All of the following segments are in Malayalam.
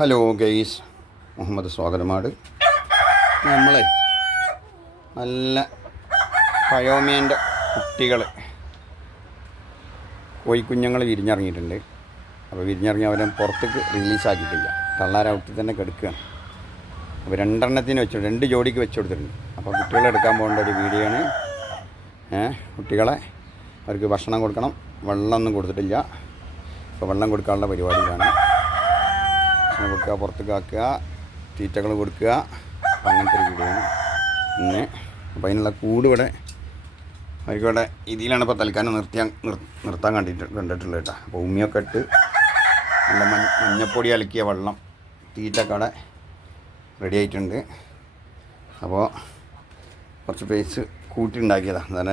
Hello guys, Muhammad Swagathamad. നമ്മളെ നല്ല പയോമേൻ്റെ കുട്ടികൾ കോഴിക്കുഞ്ഞുങ്ങൾ വിരിഞ്ഞിറങ്ങിയിട്ടുണ്ട്. അപ്പോൾ വിരിഞ്ഞിറങ്ങി അവരെ പുറത്തേക്ക് റിലീസാക്കിയിട്ടില്ല, തള്ളാരൗട്ടിൽ തന്നെ കിടക്കുകയാണ്. അപ്പോൾ രണ്ടെണ്ണത്തിന് വെച്ചു, 2 ജോഡിക്ക് വെച്ച് കൊടുത്തിട്ടുണ്ട്. അപ്പോൾ കുട്ടികളെ എടുക്കാൻ പോകേണ്ട ഒരു വീഡിയോ ആണ്. കുട്ടികളെ അവർക്ക് ഭക്ഷണം കൊടുക്കണം, വെള്ളമൊന്നും കൊടുത്തിട്ടില്ല. അപ്പോൾ വെള്ളം കൊടുക്കാനുള്ള പരിപാടിയിലാണ്. ഭക്ഷണം കൊടുക്കുക, പുറത്തേക്ക് ആക്കുക, തീറ്റകൾ കൊടുക്കുക, അങ്ങനത്തെ ഒരു വീഡിയോ ആണ് ഇന്ന്. അപ്പോൾ അതിനുള്ള കൂട് ഇവിടെ ആയിക്കോട്ടെ ഇതിലാണ് ഇപ്പോൾ തൽക്കാലം നിർത്താൻ കണ്ടിട്ടുള്ളത് കേട്ടോ. അപ്പോൾ ഉമ്മിയൊക്കെ ഇട്ട് നല്ല മഞ്ഞപ്പൊടി അലക്കിയ വെള്ളം തീറ്റക്കടെ റെഡി ആയിട്ടുണ്ട്. അപ്പോൾ കുറച്ച് പേസ് കൂട്ടി ഉണ്ടാക്കിയതാണ്. കാരണം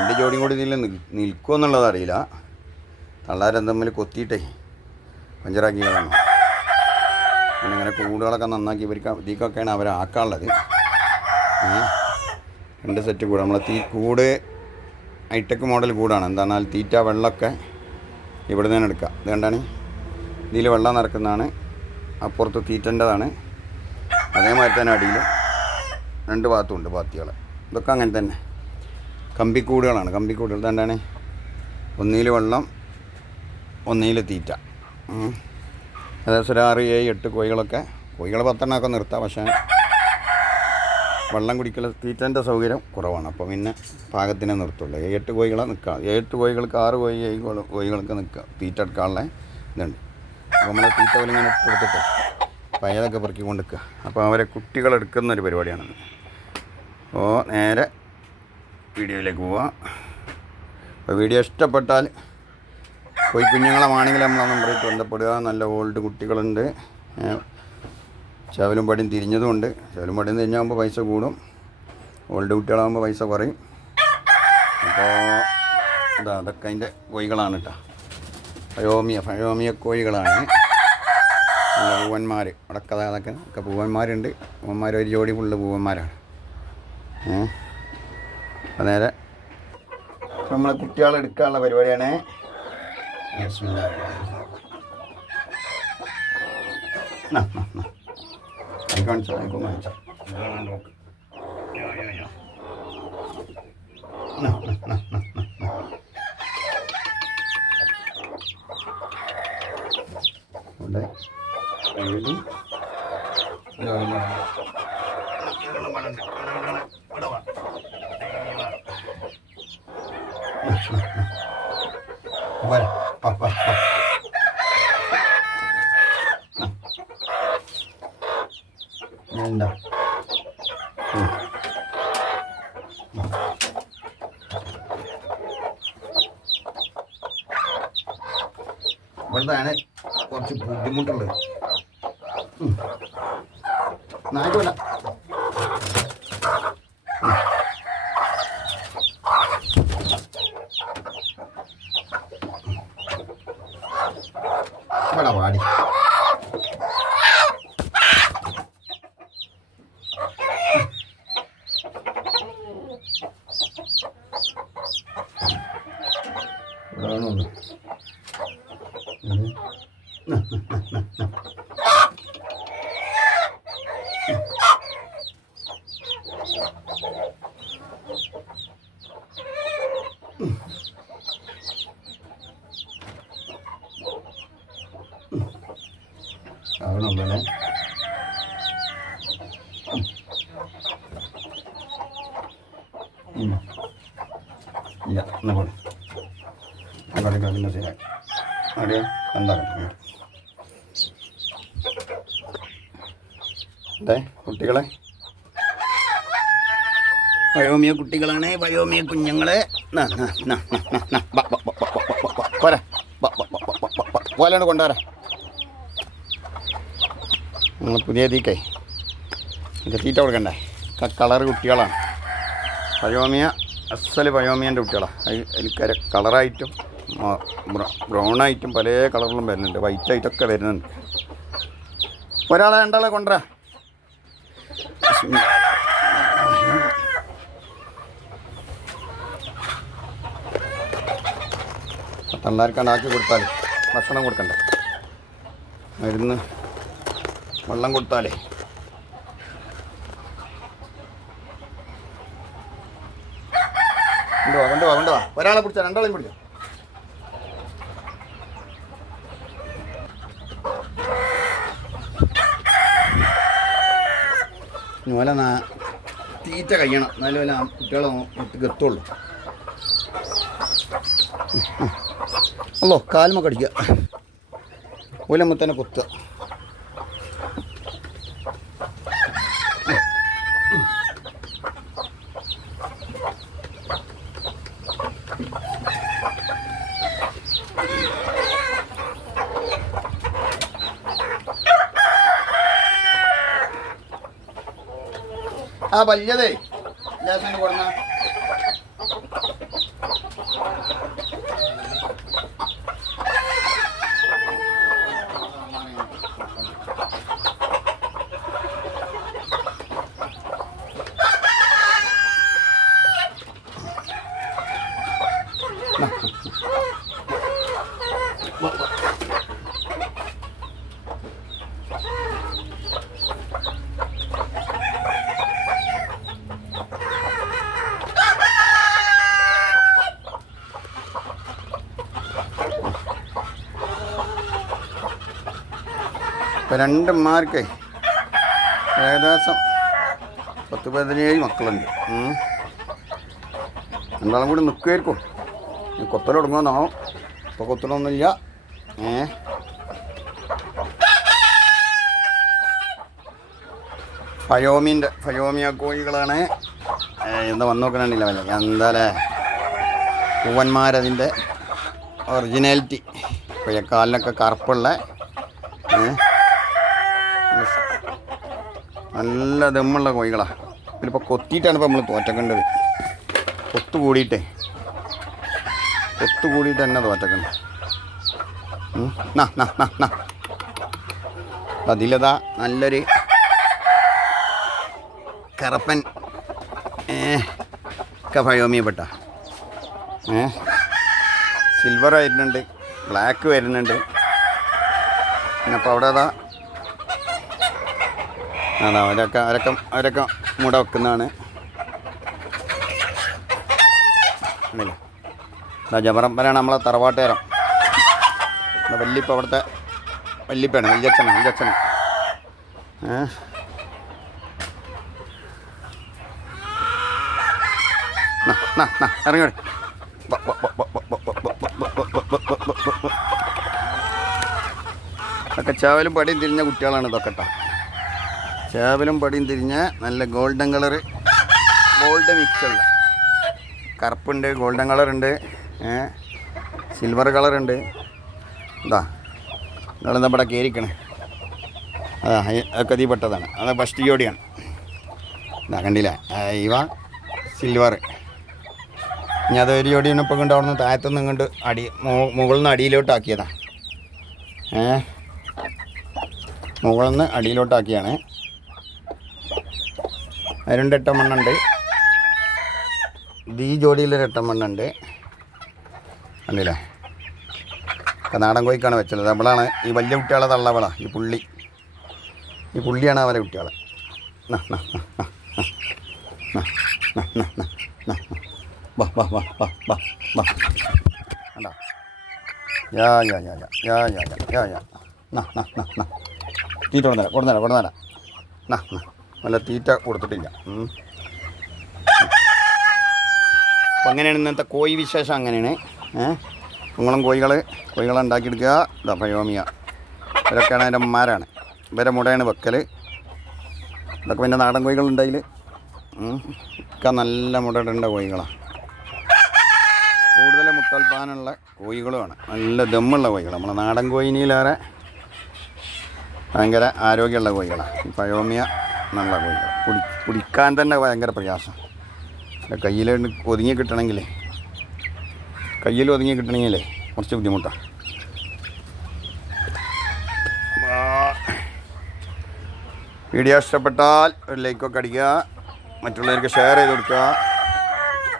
2 ജോഡിയും കൂടി ഇതിൽ നിൽക്കുമോ എന്നുള്ളത് അറിയില്ല. തള്ളാരം തമ്മിൽ കൊത്തിയിട്ടേ പഞ്ചറാക്കിയതാണ്. അങ്ങനെ കൂടുകളൊക്കെ നന്നാക്കി ഇതിക്കൊക്കെയാണ് അവരാക്കാനുള്ളത്. 2 സെറ്റ് കൂട്. നമ്മളെ കൂട് ഹൈടെക് മോഡൽ കൂടാണ്. എന്താണെന്നാൽ തീറ്റ വെള്ളമൊക്കെ ഇവിടെ നിന്ന് എടുക്കുക. ഇത് കണ്ടാണ്, ഇതിൽ വെള്ളം നിറക്കുന്നതാണ്, അപ്പുറത്ത് തീറ്റൻ്റെതാണ്. അതേമാതിരി തന്നെ അടിയിൽ 2 ഭാഗത്തുമുണ്ട് പാത്തികൾ. ഇതൊക്കെ അങ്ങനെ തന്നെ കമ്പിക്കൂടുകളാണ്. കമ്പിക്കൂടുകൾ എന്താണ്, ഒന്നിൽ വെള്ളം, ഒന്നിൽ തീറ്റ. ഏകദേശം ഒരു 6, 7, 8 കോഴികളൊക്കെ 10 നിർത്താം. പക്ഷേ വെള്ളം കുടിക്കൽ തീറ്റൻ്റെ സൗകര്യം കുറവാണ്. അപ്പോൾ പിന്നെ പാകത്തിനെ നിർത്തുള്ളൂ. 8 കോഴികളെ നിൽക്കുക. 7 കോഴികൾക്ക് 6 കോഴി 7 കോഴികൾക്ക് നിൽക്കുക. തീറ്റ എടുക്കാനുള്ള ഇതുണ്ട്. അപ്പോൾ നമ്മൾ തീറ്റ പോലെ ഇങ്ങനെ കൊടുത്തിട്ട് പയതൊക്കെ പെറുക്കി കൊണ്ടിരിക്കുക. അപ്പോൾ അവരെ കുട്ടികളെടുക്കുന്നൊരു പരിപാടിയാണ്. അപ്പോൾ നേരെ വീഡിയോയിലേക്ക് പോവാം. അപ്പോൾ വീഡിയോ ഇഷ്ടപ്പെട്ടാൽ കോഴിക്കുഞ്ഞുങ്ങളാണെങ്കിൽ നമ്മളെ നമ്പറിൽ ബന്ധപ്പെടുക. നല്ല ഓൾഡ് കുട്ടികളുണ്ട്. ചവലും പടിയും തിരിഞ്ഞതുകൊണ്ട്. ചവലും പടിയും തിരിഞ്ഞാകുമ്പോൾ പൈസ കൂടും, ഓൾഡ് കുട്ടികളാകുമ്പോൾ പൈസ കുറയും. അപ്പോൾ അതൊക്കെ അതിൻ്റെ കോഴികളാണ് കേട്ടോ. പയോമിയ കോഴികളാണ്. നല്ല പൂവന്മാർ അടക്കഥ അതൊക്കെ പൂവന്മാരുണ്ട്. പൂവന്മാർ ഒരു ജോഡി ഫുള്ള് പൂവന്മാരാണ്. അപ്പോൾ നേരെ നമ്മളെ കുട്ടികളെ എടുക്കാനുള്ള പരിപാടിയാണ്. കാണിച്ചോ എന്താ ഇവിടുത്താണ് കുറച്ച് ബുദ്ധിമുട്ടുള്ളത്. നായിക്കോല ഇവിടെ വാടി ആവണല്ലേ. ഇല്ല എന്നാ പോലെ പിന്നെ ശരിയായി അവിടെ എന്താകട്ടെ. അതെ കുട്ടികളെ പയോമിയ കുട്ടികളാണ്, പയോമിയ കുഞ്ഞുങ്ങളെ. പോരാ പോലാണ്ട് കൊണ്ടുവരാ. നമ്മൾ പുതിയ തീക്കേ തീറ്റ കൊടുക്കണ്ടേ. കളർ കുട്ടികളാണ്. പയോമിയ അസല് പയോമിയൻ്റെ കുട്ടികളാണ്. അതിൽ കളറായിട്ടും ബ്രൗണായിട്ടും പല കളറിലും വരുന്നുണ്ട്, വൈറ്റായിട്ടൊക്കെ വരുന്നുണ്ട്. ഒരാളെ 2 ആളെ കൊണ്ടുവരാ. തള്ളാർക്കാണ്ടാക്കി കൊടുത്താൽ ഭക്ഷണം കൊടുക്കണ്ടേ. മരുന്ന് വെള്ളം കൊടുത്താലേ കൊണ്ടുപോവാ ഒരാളെ പിടിച്ചാൽ രണ്ടാളെയും പിടിക്കാം. ഓല തീറ്റ കഴിയണം, എന്നാലും വല്ല കുട്ടികളെ വീട്ടിൽ എത്തുള്ളൂ. അല്ലോ കാലുമ കടിക്കുക, ഓലമ്മ തന്നെ കൊത്തുക. ആ വലിയതേ ഗ്യാസിന് കൊടുന്ന ഇപ്പം രണ്ടന്മാർക്ക് ഏകദേശം 10-17 മക്കളുണ്ട്. രണ്ടാളും കൂടി നിൽക്കുമായിരിക്കും. കൊത്തൽ തുടങ്ങുമെന്നാവും. ഇപ്പോൾ കൊത്തലൊന്നുമില്ല. ഫയോമിയ കോഴികളാണ്. എന്താ വന്നു നോക്കണില്ല വല്ല എന്താ പൂവന്മാരതിൻ്റെ ഒറിജിനാലിറ്റി. കാലിനൊക്കെ കറുപ്പുള്ള നല്ല ദമ്മുള്ള കോഴികളാണ്. ഇതിലിപ്പോൾ കൊത്തിയിട്ടാണ് ഇപ്പോൾ നമ്മൾ തോറ്റക്കേണ്ടത്. കൊത്തുകൂടിയിട്ട് തന്നെ തോറ്റക്കണ്ട. അതിലതാ നല്ലൊരു കറുപ്പൻ ഫയോമിയപ്പെട്ട സിൽവർ വരുന്നുണ്ട്, ബ്ലാക്ക് വരുന്നുണ്ട്. പിന്നെ അപ്പോൾ അവിടെ അതാ അവരൊക്കെ മുട വെക്കുന്നതാണ്. ജബറമ്പനാണ് നമ്മളെ തറവാട്ടുകാരം. വല്യപ്പ അവിടുത്തെ വല്യപ്പയാണ്, വല്യച്ഛനാണ്. ഇറങ്ങി ഒക്കെ ചേവലും പടിയും തിരിഞ്ഞ കുട്ടികളാണ് ഇതൊക്കെ കേട്ടോ. ചേവലും പടിയും തിരിഞ്ഞ നല്ല ഗോൾഡൻ കളറ്, ഗോൾഡ് മിക്സുള്ള കറുപ്പുണ്ട്, ഗോൾഡൻ കളറുണ്ട്, സിൽവർ കളറുണ്ട്. എന്താ നിങ്ങളെന്താ ഇവിടെ കയറിക്കണേ? അതാ അതൊക്കെ തീ പെട്ടതാണ്. അത് ഫസ്റ്റ് ജോഡിയാണ്. ഇതാ കണ്ടില്ല, ഇവ സിൽവർ. ഇനി അതൊരു ജോഡിയാണ് ഇപ്പം കൊണ്ട് അവിടെ നിന്ന് താഴത്തുനിന്ന് ഇങ്ങോട്ട് മുകളിൽ നിന്ന് അടിയിലോട്ടാക്കിയതാണ്. മുകളിൽ നിന്ന് അടിയിലോട്ടാക്കിയാണ്. 2 മണ്ണുണ്ട്. ഈ ജോഡിയിലൊരു 8 മണ്ണുണ്ട്. കണ്ടില്ലേ? നാടൻ കോഴിക്കാണ് വെച്ചത്. നമ്മളാണ് ഈ വലിയ കുട്ടികളെ തള്ളവള. ഈ പുള്ളിയാണ് അവരെ കുട്ടികളെ. തീറ്റ കൊടുന്നേരാ. നല്ല തീറ്റ കൊടുത്തിട്ടില്ല. അപ്പം അങ്ങനെയാണ് ഇന്നത്തെ കോഴി വിശേഷം. അങ്ങനെയാണ്. നിങ്ങളും കോഴികളെ ഉണ്ടാക്കിയെടുക്കുക. ഇതാ ഫയോമിയ, ഇവരൊക്കെയാണ് അതിൻ്റെ അമ്മമാരാണ്. ഇവരെ മുടയാണ് വെക്കൽ. ഇതൊക്കെ പിന്നെ നാടൻ കോഴികളുണ്ടെങ്കിൽ ഒക്കെ നല്ല മുടയിടേണ്ട കോഴികളാണ്. കൂടുതൽ മുട്ടൽപ്പാനുള്ള കോഴികളുമാണ്. നല്ല ദമ്മുള്ള കോഴികൾ. നമ്മളെ നാടൻ കോഴിനിയിലേറെ ഭയങ്കര ആരോഗ്യമുള്ള കോഴികളാണ് ഈ ഫയോമിയ എന്നുള്ള കോഴികൾ. പിടിക്കാൻ തന്നെ ഭയങ്കര പ്രയാസം. കയ്യിൽ ഒതുങ്ങി കിട്ടണമെങ്കിലേ കുറച്ച് ബുദ്ധിമുട്ടാണ്. വീഡിയോ ഇഷ്ടപ്പെട്ടാൽ ഒരു ലൈക്കൊക്കെ അടിക്കുക, മറ്റുള്ളവർക്ക് ഷെയർ ചെയ്ത് കൊടുക്കുക.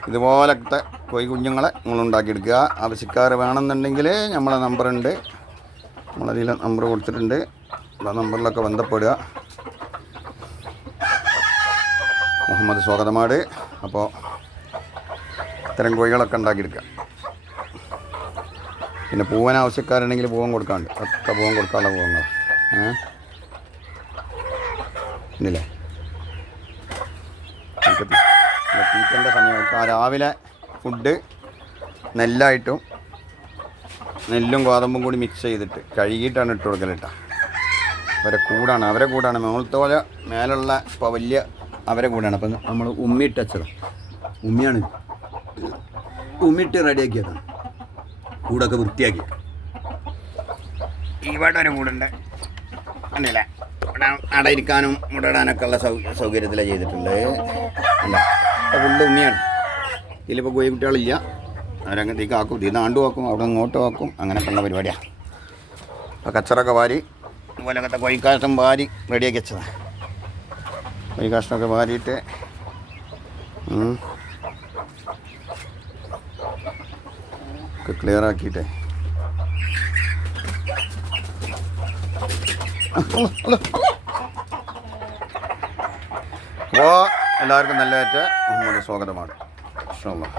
ഇതുപോലത്തെ കോഴി കുഞ്ഞുങ്ങളെ നിങ്ങളുണ്ടാക്കിയെടുക്കുക. ആവശ്യക്കാർ വേണമെന്നുണ്ടെങ്കിൽ നമ്മളെ നമ്പറുണ്ട്. നമ്മളതിൽ നമ്പർ കൊടുത്തിട്ടുണ്ട്. ആ നമ്പറിലൊക്കെ ബന്ധപ്പെടുക. മുഹമ്മദ് സ്വാഗതമാട്. അപ്പോൾ ഇത്തരം കോഴികളൊക്കെ ഉണ്ടാക്കിയെടുക്കുക. പിന്നെ പൂവൻ ആവശ്യക്കാരുണ്ടെങ്കിൽ പൂവൻ കൊടുക്കാണ്ട് ഒക്കെ പൂവൻ കൊടുക്കാനുള്ള പൂവങ്ങൾ ഇല്ലേ. തീറ്റൻ്റെ സമയത്ത് രാവിലെ ഫുഡ് നെല്ലും ഗോതമ്പും കൂടി മിക്സ് ചെയ്തിട്ട് കഴുകിയിട്ടാണ് ഇട്ട് കൊടുക്കലിട്ട. അവരെ കൂടാണ് മുകളിലത്തെ മേലുള്ള ഇപ്പോൾ വലിയ അവരെ കൂടാണ്. അപ്പം നമ്മൾ ഉമ്മിയിട്ട് വെച്ചത് ഉമ്മിട്ട് റെഡിയാക്കിയതാണ്. കൂടൊക്കെ വൃത്തിയാക്കി. ഇവിടെ ഒരു കൂടുണ്ട് അല്ലേ, ഇവിടെ അടയിരിക്കാനും മുടയിടാനൊക്കെ ഉള്ള സൗകര്യത്തിലാണ് ചെയ്തിട്ടുണ്ട്. അല്ല ഫുള്ള് ഉമ്മിയാണ്. ഇതിലിപ്പോൾ കോഴിക്കുട്ടികളില്ല. അവരങ്ങനത്തേക്ക് ആക്കും, ഇത് നാണ്ടും ആക്കും, അവിടെ ഇങ്ങോട്ടും ആക്കും, അങ്ങനെയൊക്കെ ഉള്ള പരിപാടിയാണ്. അപ്പോൾ കച്ചറൊക്കെ വാരി ഇതുപോലൊക്കെ കോഴിക്കാഷ്ടം വാരി റെഡിയാക്കി വെച്ചതാണ്. കോഴിക്കാഷ്ടമൊക്കെ വാരിയിട്ട് ക്ലിയർ ആക്കിയിട്ടേ അപ്പോൾ എല്ലാവർക്കും നല്ല മുഹമ്മദ് സ്വാഗതമാണ്. ഇൻഷാ അല്ലാഹ്.